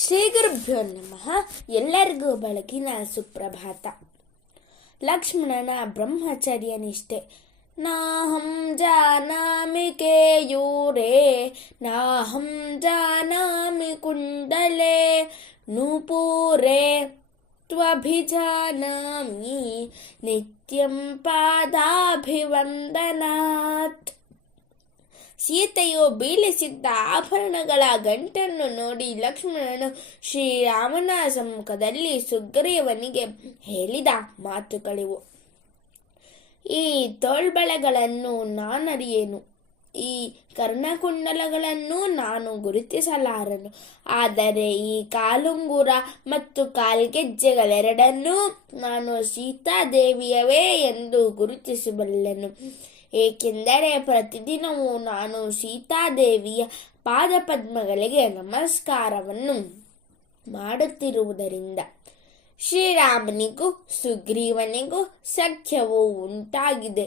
ಶ್ರೀ ಗುರುಭ್ಯೋ ನಮಃ. ಎಲ್ಲರಿಗೂ ಬೆಳಗಿನ ಸುಪ್ರಭಾತ. ಲಕ್ಷ್ಮಣನ ಬ್ರಹ್ಮಚರ್ಯ ನಿಷ್ಠೆ. ನಾಹಂ ಜಾನಾಮಿ ಕೇಯೂರೇ ನಾಹಂ ಜಾನಾಮಿ ಕುಂಡಲೆ ನೂಪೂರೇ ತ್ವಭಿಜಾನಾಮಿ ನಿತ್ಯಂ ಪಾದಾಭಿವಂದನಾತ್. ಸೀತೆಯು ಬೀಳಿಸಿದ್ದ ಆಭರಣಗಳ ಗಂಟನ್ನು ನೋಡಿ ಲಕ್ಷ್ಮಣನು ಶ್ರೀರಾಮನ ಸಮ್ಮುಖದಲ್ಲಿ ಸುಗ್ರೀವನಿಗೆ ಹೇಳಿದ ಮಾತುಗಳಿವು. ಈ ತೋಳ್ಬಳೆಗಳನ್ನು ನಾನರಿಯೇನು, ಈ ಕರ್ಣಕುಂಡಲಗಳನ್ನು ನಾನು ಗುರುತಿಸಲಾರನು. ಆದರೆ ಈ ಕಾಲುಂಗುರ ಮತ್ತು ಕಾಲ್ಗೆಜ್ಜೆಗಳೆರಡನ್ನೂ ನಾನು ಸೀತಾದೇವಿಯವೇ ಎಂದು ಗುರುತಿಸಬಲ್ಲೆನು. ಏಕೆಂದರೆ ಪ್ರತಿದಿನವೂ ನಾನು ಸೀತಾದೇವಿಯ ಪಾದಪದ್ಮಗಳಿಗೆ ನಮಸ್ಕಾರವನ್ನು ಮಾಡುತ್ತಿರುವುದರಿಂದ. ಶ್ರೀರಾಮನಿಗೂ ಸುಗ್ರೀವನಿಗೂ ಸಖ್ಯವು ಉಂಟಾಗಿದೆ.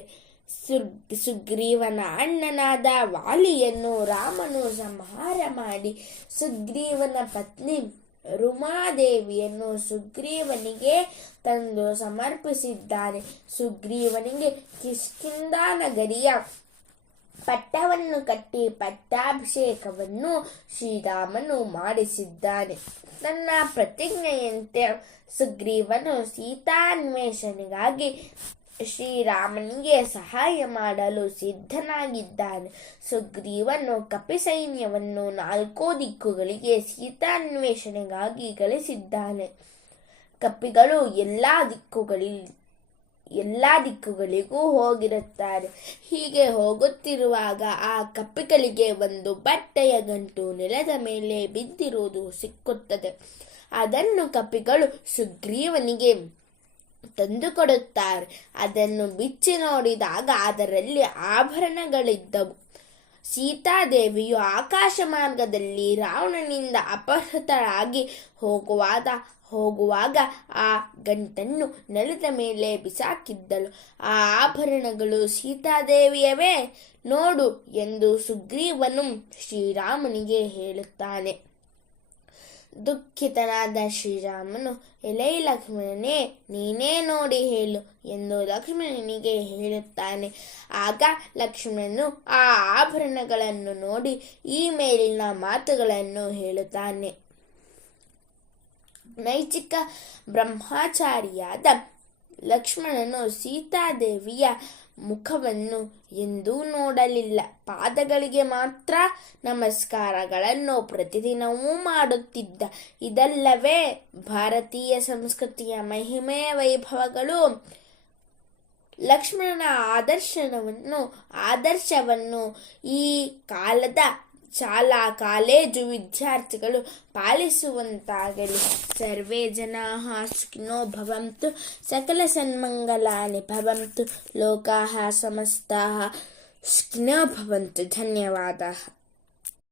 ಸುಗ್ರೀವನ ಅಣ್ಣನಾದ ವಾಲಿಯನ್ನು ರಾಮನು ಸಂಹಾರ ಮಾಡಿ ಸುಗ್ರೀವನ ಪತ್ನಿ ರುಮಾದೇವಿಯನ್ನು ಸುಗ್ರೀವನಿಗೆ ತಂದು ಸಮರ್ಪಿಸಿದ್ದಾನೆ. ಸುಗ್ರೀವನಿಗೆ ಕಿಷ್ಕಿಂಧಾ ನಗರಿಯ ಪಟ್ಟವನ್ನು ಕಟ್ಟಿ ಪಟ್ಟಾಭಿಷೇಕವನ್ನು ಶ್ರೀರಾಮನು ಮಾಡಿಸಿದ್ದಾನೆ. ತನ್ನ ಪ್ರತಿಜ್ಞೆಯಂತೆ ಸುಗ್ರೀವನು ಸೀತಾನ್ವೇಷಣೆಗಾಗಿ ಶ್ರೀರಾಮನಿಗೆ ಸಹಾಯ ಮಾಡಲು ಸಿದ್ಧನಾಗಿದ್ದಾನೆ. ಸುಗ್ರೀವನು ಕಪಿ ಸೈನ್ಯವನ್ನು 4 ದಿಕ್ಕುಗಳಿಗೆ ಸೀತಾನ್ವೇಷಣೆಗಾಗಿ ಕಳಿಸಿದ್ದಾನೆ. ಕಪಿಗಳು ಎಲ್ಲ ದಿಕ್ಕುಗಳಿಗೂ ಹೋಗಿರುತ್ತಾರೆ. ಹೀಗೆ ಹೋಗುತ್ತಿರುವಾಗ ಆ ಕಪಿಗಳಿಗೆ ಒಂದು ಬಟ್ಟೆಯ ಗಂಟು ನೆಲದ ಮೇಲೆ ಬಿದ್ದಿರುವುದು ಸಿಕ್ಕುತ್ತದೆ. ಅದನ್ನು ಕಪಿಗಳು ಸುಗ್ರೀವನಿಗೆ ತಂದುಕೊಡುತ್ತಾರೆ. ಅದನ್ನು ಬಿಚ್ಚಿ ನೋಡಿದಾಗ ಅದರಲ್ಲಿ ಆಭರಣಗಳಿದ್ದವು. ಸೀತಾದೇವಿಯು ಆಕಾಶ ಮಾರ್ಗದಲ್ಲಿ ರಾವಣನಿಂದ ಅಪಹೃತಳಾಗಿ ಹೋಗುವಾಗ ಆ ಗಂಟನ್ನು ನೆಲದ ಮೇಲೆ ಬಿಸಾಕಿದ್ದಳು. ಆ ಆಭರಣಗಳು ಸೀತಾದೇವಿಯವೇ, ನೋಡು ಎಂದು ಸುಗ್ರೀವನು ಶ್ರೀರಾಮನಿಗೆ ಹೇಳುತ್ತಾನೆ. ದುಃಖಿತನಾದ ಶ್ರೀರಾಮನು, ಎಲೈ ಲಕ್ಷ್ಮಣನೇ, ನೀನೇ ನೋಡಿ ಹೇಳು ಎಂದು ಲಕ್ಷ್ಮಣನಿಗೆ ಹೇಳುತ್ತಾನೆ. ಆಗ ಲಕ್ಷ್ಮಣನು ಆ ಆಭರಣಗಳನ್ನು ನೋಡಿ ಈ ಮೇಲಿನ ಮಾತುಗಳನ್ನು ಹೇಳುತ್ತಾನೆ. ನೈತಿಕ ಬ್ರಹ್ಮಚಾರಿಯಾದ ಲಕ್ಷ್ಮಣನು ಸೀತಾದೇವಿಯ ಮುಖವನ್ನು ಎಂದೂ ನೋಡಲಿಲ್ಲ. ಪಾದಗಳಿಗೆ ಮಾತ್ರ ನಮಸ್ಕಾರಗಳನ್ನು ಪ್ರತಿದಿನವೂ ಮಾಡುತ್ತಿದ್ದ. ಇದಲ್ಲವೇ ಭಾರತೀಯ ಸಂಸ್ಕೃತಿಯ ಮಹಿಮೆ ವೈಭವಗಳು. ಲಕ್ಷ್ಮಣನ ಆದರ್ಶವನ್ನು ಈ ಕಾಲದ ಶಾಲಾ ಕಾಲೇಜು ವಿದ್ಯಾರ್ಥಿಗಳು ಪಾಲಿಸುವಂತಾಗಲಿ. ಸರ್ವೇ ಜನಾಃ ಸುಖಿನೋ ಭವಂತು, ಸಕಲ ಸನ್ಮಂಗಲಾನಿ ಭವಂತು, ಲೋಕಾಃ ಸಮಸ್ತಾಃ ಸುಖಿನೋ ಭವಂತು. ಧನ್ಯವಾದಾः.